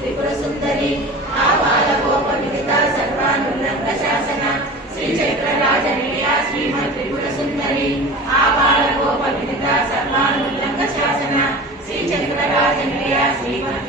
त्रिपुर सुंदरी आबाल गोप विदिता सर्वानुल्लंघ शासन श्री चैत्रराज निलया श्रीमत् त्रिपुर सुंदरी आबाल गोप विदिता सर्वानुल्लंघ शासन श्री चैत्रराज निलया श्रीमत्